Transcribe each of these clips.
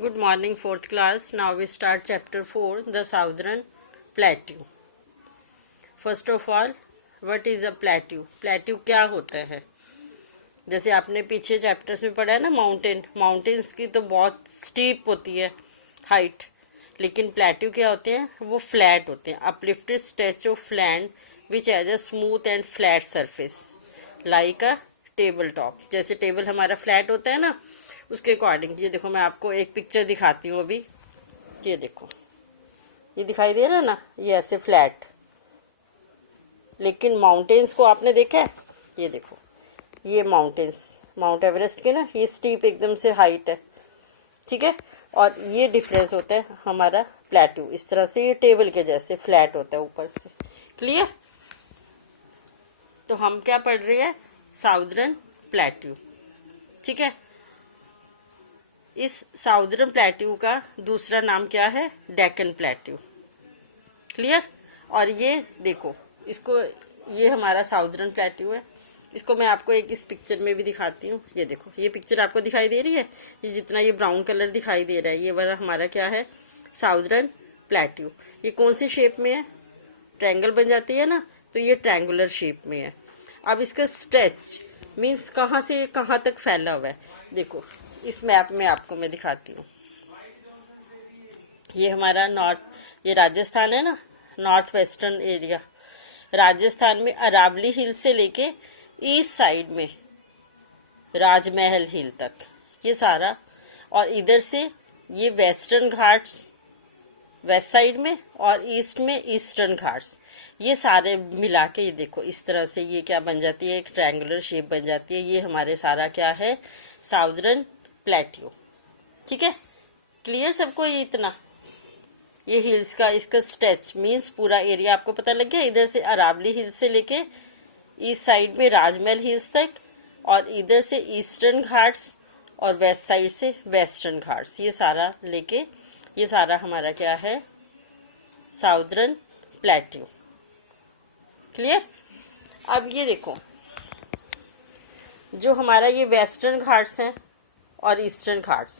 Good morning, fourth class. Now we start chapter 4, the Southern Plateau. First of all, what is a plateau? Plateau क्या होता है? जैसे आपने पीछे chapters में पढ़ा है ना, माउंटेन्स की तो बहुत स्टीप होती है हाइट, लेकिन प्लेट्यू क्या होते हैं? वो फ्लैट होते हैं. Uplifted stretch of land which has a smooth and flat surface like a table top. जैसे टेबल हमारा फ्लैट होता है ना, उसके अकॉर्डिंग. ये देखो, मैं आपको एक पिक्चर दिखाती हूँ अभी. ये देखो, ये दिखाई दे रहा है ना, ये ऐसे फ्लैट. लेकिन माउंटेन्स को आपने देखा है? ये देखो, ये माउंटेन्स, माउंट एवरेस्ट के ना, ये स्टीप एकदम से हाइट है, ठीक है. और ये डिफरेंस होता है हमारा प्लेट्यू. इस तरह से ये टेबल के जैसे फ्लैट होता है ऊपर से. क्लियर? तो हम क्या पढ़ रहे हैं? साउदर्न प्लेट्यू, ठीक है. इस साउदर्न प्लेट्यू का दूसरा नाम क्या है? डेक्कन प्लेट्यू. क्लियर? और ये देखो, इसको, ये हमारा साउदर्न प्लेट्यू है. इसको मैं आपको एक इस पिक्चर में भी दिखाती हूँ. ये देखो, ये पिक्चर आपको दिखाई दे रही है? ये जितना ये ब्राउन कलर दिखाई दे रहा है, ये वाला हमारा क्या है? Southern plateau. ये कौन सी शेप में है? ट्रायंगल बन जाती है ना, तो ये ट्रायंगुलर शेप में है. अब इसका स्ट्रेच मीन्स कहाँ से कहाँ तक फैला हुआ है. देखो, इस मैप में आपको मैं दिखाती हूँ. ये हमारा नॉर्थ, ये राजस्थान है ना, नॉर्थ वेस्टर्न एरिया. राजस्थान में अरावली हिल से लेके ईस्ट साइड में राजमहल हिल तक, ये सारा. और इधर से ये वेस्टर्न घाट्स वेस्ट साइड में, और ईस्ट में ईस्टर्न घाट्स. ये सारे मिला के ये देखो, इस तरह से ये क्या बन जाती है? एक ट्रायंगुलर शेप बन जाती है. ये हमारे सारा क्या है? Southern plateau. ठीक है, क्लियर सबको? ये इतना, ये हिल्स का इसका स्ट्रेच मीन्स पूरा एरिया आपको पता लग गया. इधर से अरावली हिल्स से लेके ईस्ट साइड में राजमहल हिल्स तक, और इधर से ईस्टर्न घाट्स, और वेस्ट साइड से वेस्टर्न घाट्स, ये सारा लेके, ये सारा हमारा क्या है? Southern plateau. क्लियर? अब ये देखो, जो हमारा ये वेस्टर्न घाट्स हैं और ईस्टर्न घाट्स,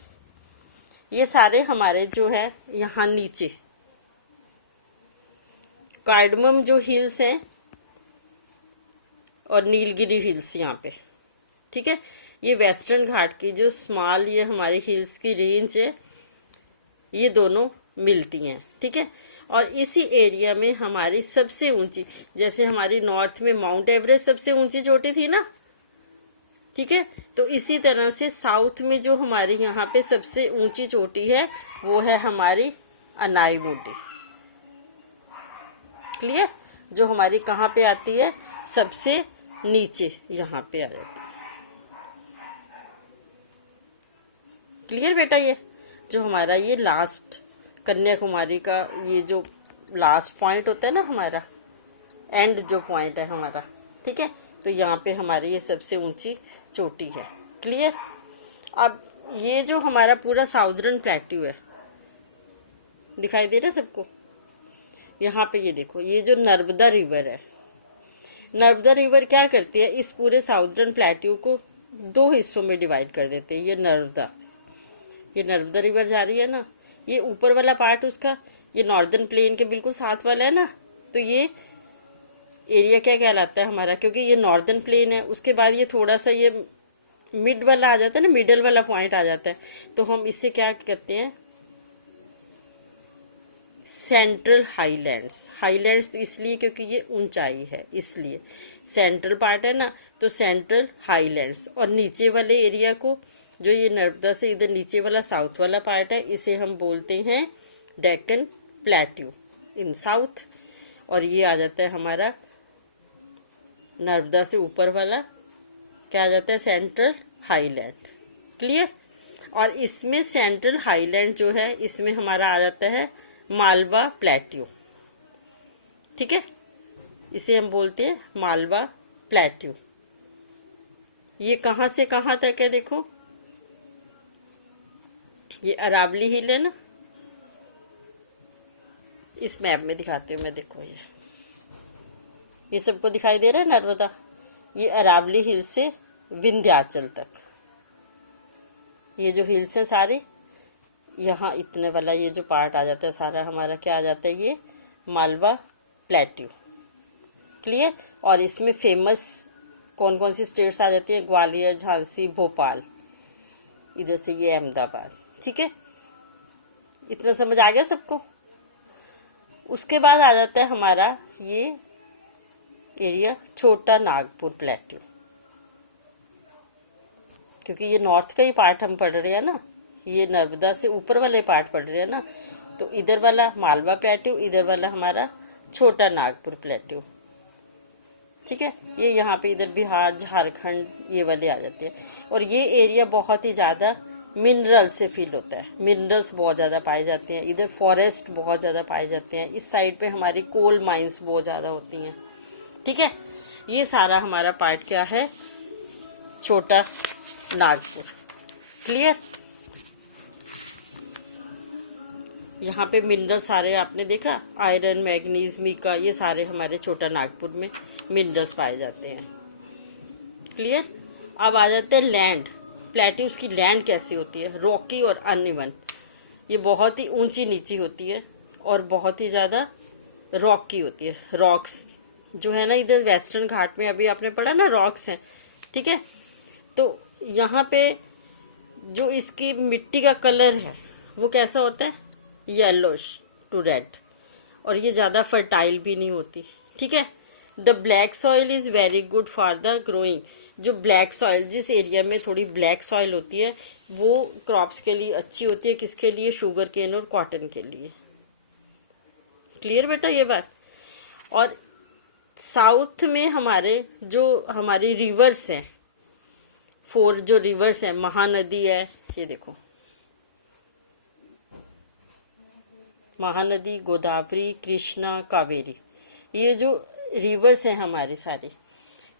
ये सारे हमारे जो है यहाँ नीचे कार्डमम जो हिल्स हैं और नीलगिरी हिल्स यहाँ पे, ठीक है. ये वेस्टर्न घाट की जो स्मॉल ये हमारी हिल्स की रेंज है, ये दोनों मिलती हैं, ठीक है. और इसी एरिया में हमारी सबसे ऊंची, जैसे हमारी नॉर्थ में माउंट एवरेस्ट सबसे ऊंची चोटी थी ना, ठीक है, तो इसी तरह से साउथ में जो हमारी यहाँ पे सबसे ऊंची चोटी है, वो है हमारी अनाईमुडी. क्लियर? जो हमारी कहाँ पे आती है? सबसे नीचे यहाँ पे आ जाती है. क्लियर बेटा? ये जो हमारा ये लास्ट कन्याकुमारी का ये जो लास्ट पॉइंट होता है ना हमारा, एंड जो पॉइंट है हमारा, ठीक है, तो यहाँ पे हमारी ये सबसे ऊंची चोटी है. क्लियर? अब ये जो हमारा पूरा साउदर्न प्लेट्यू है, दिखाई दे रहा है सबको? यहाँ पे ये देखो, ये जो नर्मदा रिवर है, नर्मदा रिवर क्या करती है? इस पूरे साउदर्न प्लेट्यू को दो हिस्सों में डिवाइड कर देते हैं. ये नर्मदा रिवर जा रही है ना, ये ऊपर वाला पार्ट उसका, ये नॉर्दर्न प्लेन के बिल्कुल साथ वाला है ना, तो ये एरिया क्या कहलाता है हमारा? क्योंकि ये नॉर्दर्न प्लेन है, उसके बाद ये थोड़ा सा ये मिड वाला आ जाता है ना, मिडल वाला पॉइंट आ जाता है, तो हम इससे क्या कहते हैं? Central highlands. हाईलैंड्स इसलिए क्योंकि ये ऊंचाई है, इसलिए सेंट्रल पार्ट है ना, तो सेंट्रल हाईलैंड्स. और नीचे वाले एरिया को, जो ये नर्मदा से इधर नीचे वाला साउथ वाला पार्ट है, इसे हम बोलते हैं डेक्कन प्लेट्यू इन साउथ. और ये आ जाता है हमारा नर्मदा से ऊपर वाला, क्या आ जाता है? Central highland. क्लियर? और इसमें सेंट्रल हाईलैंड जो है, इसमें हमारा आ जाता है मालवा प्लेट्यू. ठीक है, इसे हम बोलते हैं मालवा प्लेट्यू. ये कहाँ से कहाँ तक है? देखो, ये अरावली हिल है ना, इस मैप में दिखाती हूँ मैं. देखो, ये सबको दिखाई दे रहा है नर्मदा. ये अरावली हिल से विंध्याचल तक, ये जो हिल्स हैं सारी, यहाँ इतने वाला ये जो पार्ट आ जाता है सारा हमारा क्या आ जाता है, ये मालवा प्लेट्यू। क्लियर। और इसमें फेमस कौन कौन सी स्टेट्स आ जाती हैं, ग्वालियर, झांसी, भोपाल, इधर से ये अहमदाबाद। ठीक है, इतना समझ आ गया सबको। उसके बाद आ जाता है हमारा ये एरिया छोटा नागपुर प्लेट्यू, क्योंकि ये नॉर्थ का ही पार्ट हम पढ़ रहे हैं ना, ये नर्मदा से ऊपर वाले पार्ट पढ़ रहे हैं ना, तो इधर वाला मालवा प्लेट्यू, इधर वाला हमारा छोटा नागपुर प्लेट्यू। ठीक है, ये यहाँ पे इधर बिहार, झारखंड ये वाले आ जाते हैं। और ये एरिया बहुत ही ज़्यादा मिनरल से फिल होता है, मिनरल्स बहुत ज़्यादा पाए जाते हैं। इधर फॉरेस्ट बहुत ज़्यादा पाए जाते हैं, इस साइड पे हमारी कोल माइंस बहुत ज़्यादा होती हैं। ठीक है, ये सारा हमारा पार्ट क्या है, छोटा नागपुर। क्लियर। यहाँ पे मिनरल सारे आपने देखा, आयरन, मैग्नीज, मीका, ये सारे हमारे छोटा नागपुर में मिनरल्स पाए जाते हैं। क्लियर। अब आ जाते हैं लैंड। प्लेट्यूज की लैंड कैसी होती है, रॉकी और अनइवन। ये बहुत ही ऊंची नीची होती है और बहुत ही ज़्यादा रॉकी होती है। रॉक्स जो है ना, इधर वेस्टर्न घाट में अभी आपने पढ़ा ना, रॉक्स हैं। ठीक है, तो यहाँ पे जो इसकी मिट्टी का कलर है वो कैसा होता है, येलोश टू रेड, और ये ज़्यादा फर्टाइल भी नहीं होती। ठीक है, the black soil is very good for the growing. जो ब्लैक सॉइल, जिस एरिया में थोड़ी ब्लैक सॉइल होती है वो क्रॉप्स के लिए अच्छी होती है। किसके लिए, शुगर केन और कॉटन के लिए। क्लियर बेटा ये बात। और साउथ में हमारे जो हमारी रिवर्स हैं, 4 जो रिवर्स हैं, महानदी है, ये देखो महानदी, गोदावरी, कृष्णा, कावेरी, ये जो रिवर्स हैं हमारे सारे,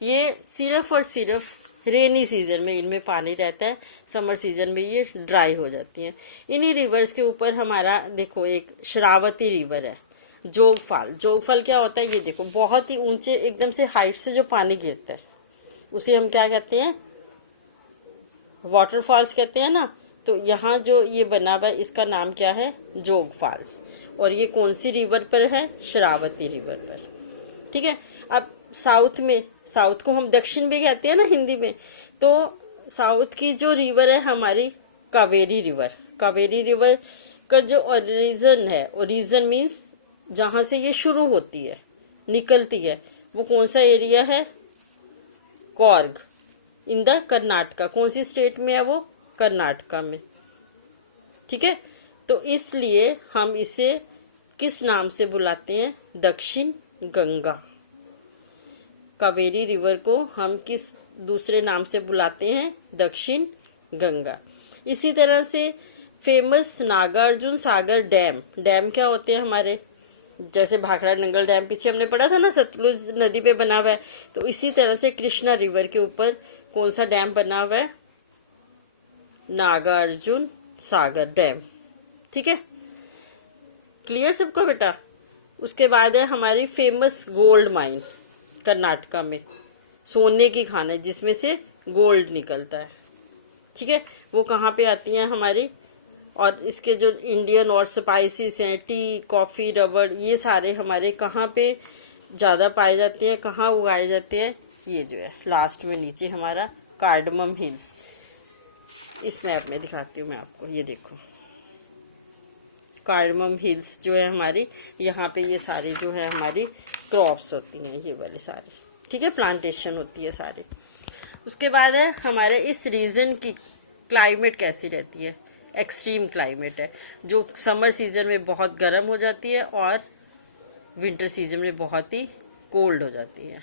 ये सिर्फ और सिर्फ रेनी सीजन में इनमें पानी रहता है, समर सीजन में ये ड्राई हो जाती हैं। इन्हीं रिवर्स के ऊपर हमारा देखो एक शरावती रिवर है, जोगफाल। जोगफाल क्या होता है, ये देखो बहुत ही ऊंचे एकदम से हाइट से जो पानी गिरता है उसे हम क्या कहते हैं, वाटरफॉल्स कहते हैं ना। तो यहाँ जो ये बना हुआ है इसका नाम क्या है, जोग फॉल्स। और ये कौन सी रिवर पर है, शरावती रिवर पर। ठीक है, अब साउथ में, साउथ को हम दक्षिण भी कहते हैं ना हिंदी में, तो साउथ की जो रिवर है हमारी कावेरी रिवर। कावेरी रिवर का जो ओरिजिन है, ओरिजिन मीन्स जहाँ से ये शुरू होती है, निकलती है, वो कौन सा एरिया है, कॉर्ग इन द कर्नाटका। कौन सी स्टेट में है वो, कर्नाटका में। ठीक है, तो इसलिए हम इसे किस नाम से बुलाते हैं, दक्षिण गंगा। कावेरी रिवर को हम किस दूसरे नाम से बुलाते हैं, दक्षिण गंगा। इसी तरह से famous Nagarjuna Sagar dam. Dam क्या होते हैं हमारे, जैसे भाखड़ा नंगल डैम पीछे हमने पढ़ा था ना, सतलुज नदी पे बना हुआ है, तो इसी तरह से कृष्णा रिवर के ऊपर कौन सा डैम बना हुआ है, नागार्जुन सागर डैम। ठीक है, क्लियर सबको बेटा। उसके बाद है हमारी फेमस गोल्ड माइन कर्नाटका में, सोने की खान है जिसमें से गोल्ड निकलता है। ठीक है, वो कहाँ पे आती हैं हमारी, और इसके जो इंडियन और स्पाइसेस हैं, टी, कॉफ़ी, रबड़, ये सारे हमारे कहाँ पे ज़्यादा पाए जाते हैं, कहाँ उगाए जाते हैं, ये जो है लास्ट में नीचे हमारा कार्डमम हिल्स। इस मैप में दिखाती हूँ मैं आपको, ये देखो कार्डमम हिल्स जो है हमारी, यहाँ पे ये सारी जो है हमारी क्रॉप्स होती हैं, ये वाले सारे। ठीक है, प्लांटेशन होती है सारे। उसके बाद है हमारे इस रीजन की क्लाइमेट कैसी रहती है, एक्सट्रीम क्लाइमेट है, जो समर सीजन में बहुत गर्म हो जाती है और विंटर सीजन में बहुत ही कोल्ड हो जाती है।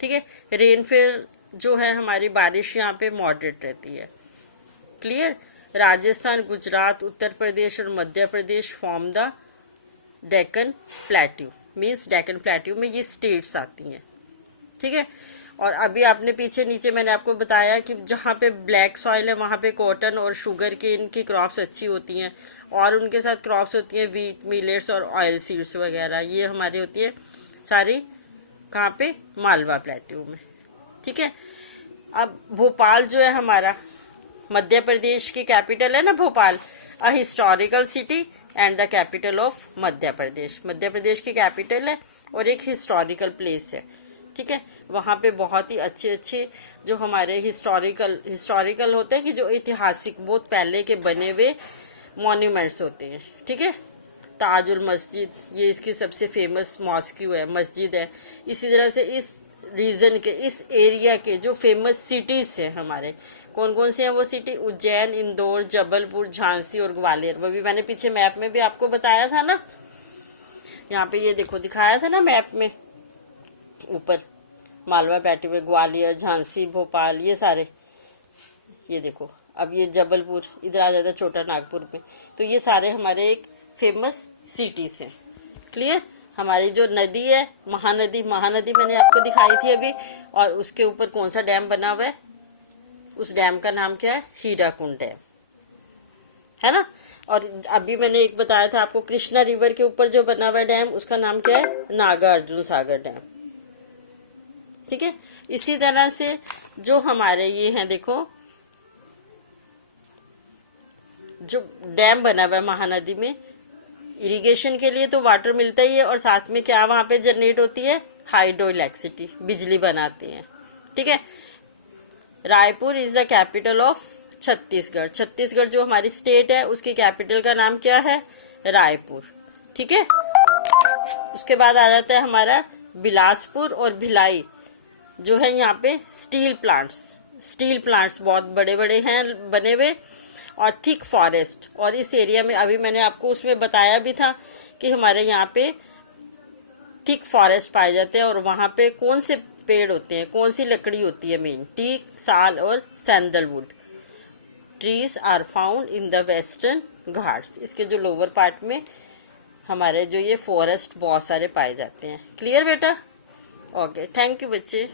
ठीक है, रेनफॉल जो है हमारी बारिश यहाँ पे मॉडरेट रहती है। क्लियर। राजस्थान, गुजरात, उत्तर प्रदेश और Madhya Pradesh form the Deccan plateau, means Deccan plateau में ये स्टेट्स आती हैं। ठीक है, और अभी आपने पीछे नीचे मैंने आपको बताया कि जहाँ पे ब्लैक सॉइल है वहाँ पे कॉटन और शुगर केन की क्रॉप्स अच्छी होती हैं, और उनके साथ क्रॉप्स होती हैं वीट, मिलेट्स और ऑयल सीड्स वगैरह, ये हमारी होती है सारी कहाँ पे, मालवा प्लेट्यू में। ठीक है, अब भोपाल जो है हमारा, मध्य प्रदेश की कैपिटल है ना Bhopal, a historical city and the capital of Madhya Pradesh. Madhya Pradesh की कैपिटल है और एक हिस्टोरिकल प्लेस है, ठीक है। वहाँ पे बहुत ही अच्छे अच्छे जो हमारे हिस्टोरिकल होते हैं कि जो ऐतिहासिक बहुत पहले के बने हुए मॉन्यूमेंट्स होते हैं, ठीक है। ताजुल मस्जिद, ये इसकी सबसे फेमस मॉस्क्यू है, मस्जिद है। इसी तरह से इस रीजन के, इस एरिया के जो फेमस सिटीज हैं हमारे, कौन कौन से हैं वो सिटी? उज्जैन, इंदौर, जबलपुर, झांसी और ग्वालियर। वो भी मैंने पीछे मैप में भी आपको बताया था ना, यहाँ पे ये देखो दिखाया था ना मैप में ऊपर, मालवा बैठी में ग्वालियर, झांसी, भोपाल, ये सारे, ये देखो। अब ये जबलपुर इधर आ जाता है, छोटा नागपुर में। तो ये सारे हमारे एक फेमस सिटीज हैं। क्लियर? हमारी जो नदी है महानदी, महानदी मैंने आपको दिखाई थी अभी, और उसके ऊपर कौन सा डैम बना हुआ है? उस डैम का नाम क्या है? हीराकुंड डैम, है ना। और अभी मैंने एक बताया था आपको, कृष्णा रिवर के ऊपर जो बना हुआ डैम, उसका नाम क्या है? नागार्जुन सागर डैम, ठीक है। इसी तरह से जो हमारे ये हैं, देखो जो डैम बना हुआ है महानदी में, इरिगेशन के लिए तो वाटर मिलता ही है, और साथ में क्या वहां पे जनरेट होती है? हाइड्रो इलेक्ट्रिसिटी, बिजली बनाती है, ठीक है। Raipur is the capital of Chhattisgarh. Chhattisgarh जो हमारी स्टेट है, उसकी कैपिटल का नाम क्या है? रायपुर, ठीक है। उसके बाद आ जाता है हमारा बिलासपुर और भिलाई, जो है यहाँ पे स्टील प्लांट्स बहुत बड़े बड़े हैं बने हुए, और थिक फॉरेस्ट। और इस एरिया में अभी मैंने आपको उसमें बताया भी था कि हमारे यहाँ पे थिक फॉरेस्ट पाए जाते हैं, और वहाँ पे कौन से पेड़ होते हैं, कौन सी लकड़ी होती है? मेन टीक, साल और sandalwood trees are found in the western ghats. इसके जो लोअर पार्ट में हमारे जो ये फॉरेस्ट बहुत सारे पाए जाते हैं। क्लियर बेटा? ओके, थैंक यू बच्चे।